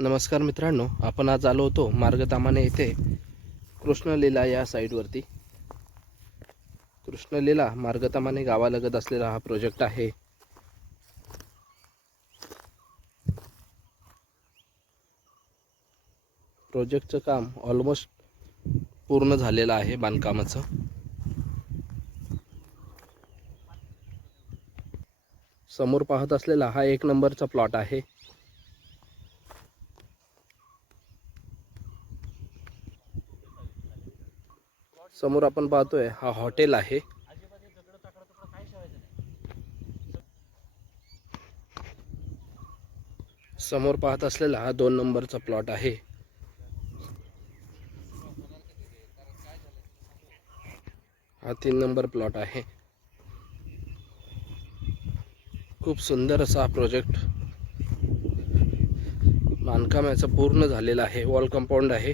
नमस्कार मित्रांनो, आपण आज आलो होतो मार्गतामाने येथे कृष्णलीला या साईटवरती। कृष्णलीला मार्गतामाने गावालगत असलेला हा प्रोजेक्ट आहे। प्रोजेक्टचं काम ऑलमोस्ट पूर्ण झालेलं आहे बांधकामाचं। समोर पाहत असलेला हा 1 नंबरचा प्लॉट आहे। समोर आपण पाहतोय हा हॉटेल आहे। समोर पाहत असलेला हा 2 नंबरचा प्लॉट आहे। हा 3 नंबर प्लॉट आहे। खूप सुंदर असा प्रोजेक्ट बांधकाम याचं पूर्ण झालेलं आहे। वॉल कंपाऊंड आहे।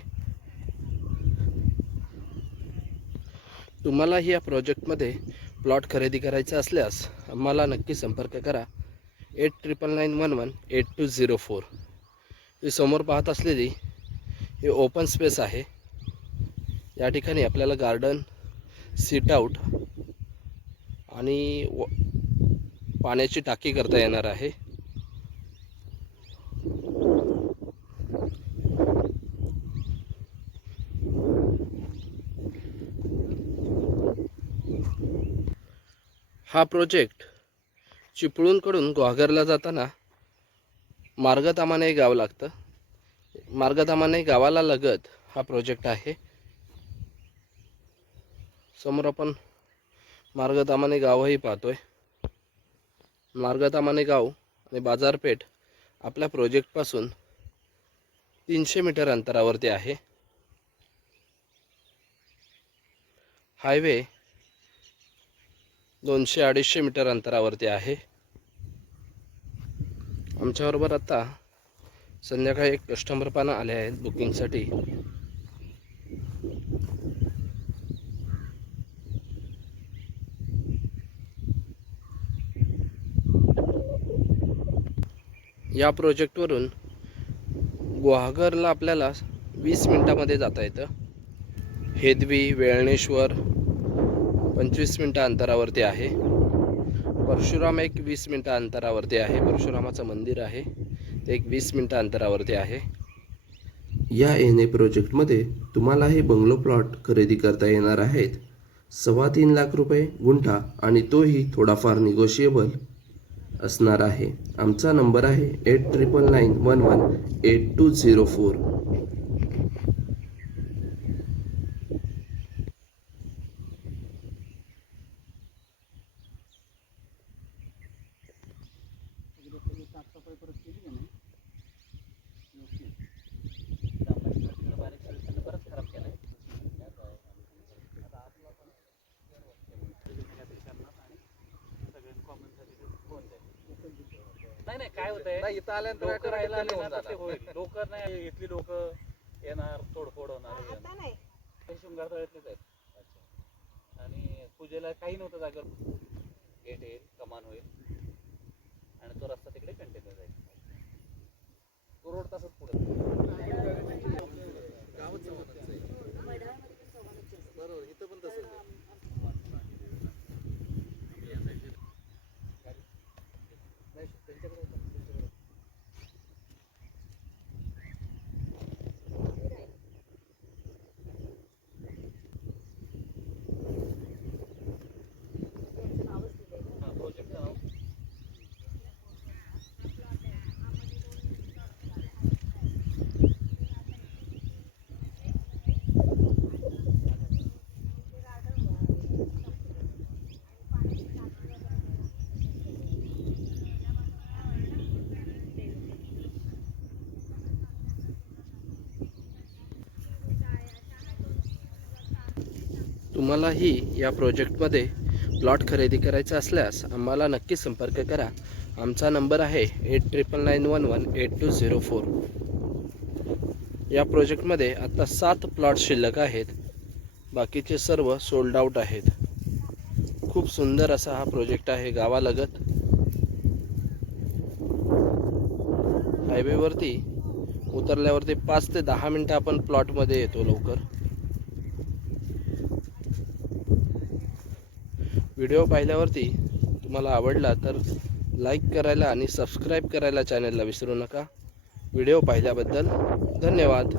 तुम्हालाही या प्रोजेक्टमध्ये प्लॉट खरेदी करायचा असल्यास आम्हाला नक्की संपर्क करा। 8991188204। ही समोर पाहत असलेली हे ओपन स्पेस आहे। या ठिकाणी आपल्याला गार्डन, सीट आउट आणि पाण्याची टाकी करता येणार आहे। हा प्रोजेक्ट चिपळूणकडून ग्वाघरला जाताना मार्गतामाने गाव लागतं। मार्गतामाने गावाला लगत हा प्रोजेक्ट आहे। समोर आपण मार्गतामाने गावही पाहतोय। मार्गतामाने गाव आणि बाजारपेठ आपल्या प्रोजेक्टपासून 300 मीटर अंतरावरती आहे। हायवे 200-250 मीटर अंतरावरती आहे। आमच्याबरोबर आता संध्याकाळी एक कस्टमर पण आले आहेत बुकिंगसाठी। या प्रोजेक्टवरून ग्वाघरला आपल्याला 20 मिनिटांमध्ये जाता येतं। हेदवी, वेळणेश्वर 25 मिनिटं अंतरावरती आहे। परशुराम एक 20 मिनिटं अंतरावरती आहे। परशुरामाचं मंदिर आहे ते एक 20 मिनिटं अंतरावरती आहे। या एनए प्रोजेक्टमध्ये तुम्हाला हे बंगलो प्लॉट खरेदी करता येणार आहेत। 3.25 लाख रुपये गुंठा आणि तोही थोडाफार निगोशिएबल असणार आहे। आमचा नंबर आहे 8991188204। नाही काय होतंय, इथं आल्यानंतर लोक नाही, इथली लोक येणार, तोडफोड होणार। शिवगार तळ्यातलेच आहेत। आणि पूजेला काही नव्हतं जागेवर गेट येईल, कमान होईल आणि तो रस्ता तिकडे कंटिन्यू जाईल। तो रोड तसंच पुढे बरोबर, इथं पण तसंच आहे। तुम्हालाही या प्रोजेक्टमध्ये प्लॉट खरेदी करायचा असल्यास आम्हाला नक्की संपर्क करा। आमचा नंबर आहे 8991188204। या प्रोजेक्टमध्ये आता 7 प्लॉट शिल्लक आहेत। बाकीचे सर्व सोल्ड आउट आहेत। खूप सुंदर असा हा प्रोजेक्ट आहे गावालगत। हायवेवरती उतरल्यावरती 5 ते 10 मिनटं आपण प्लॉटमध्ये येतो लवकर. व्हिडिओ पाहिल्यावरती तुम्हाला आवडला तर लाईक करायला आणि सबस्क्राईब करायला चॅनलला विसरू नका. व्हिडिओ पाहिल्याबद्दल धन्यवाद.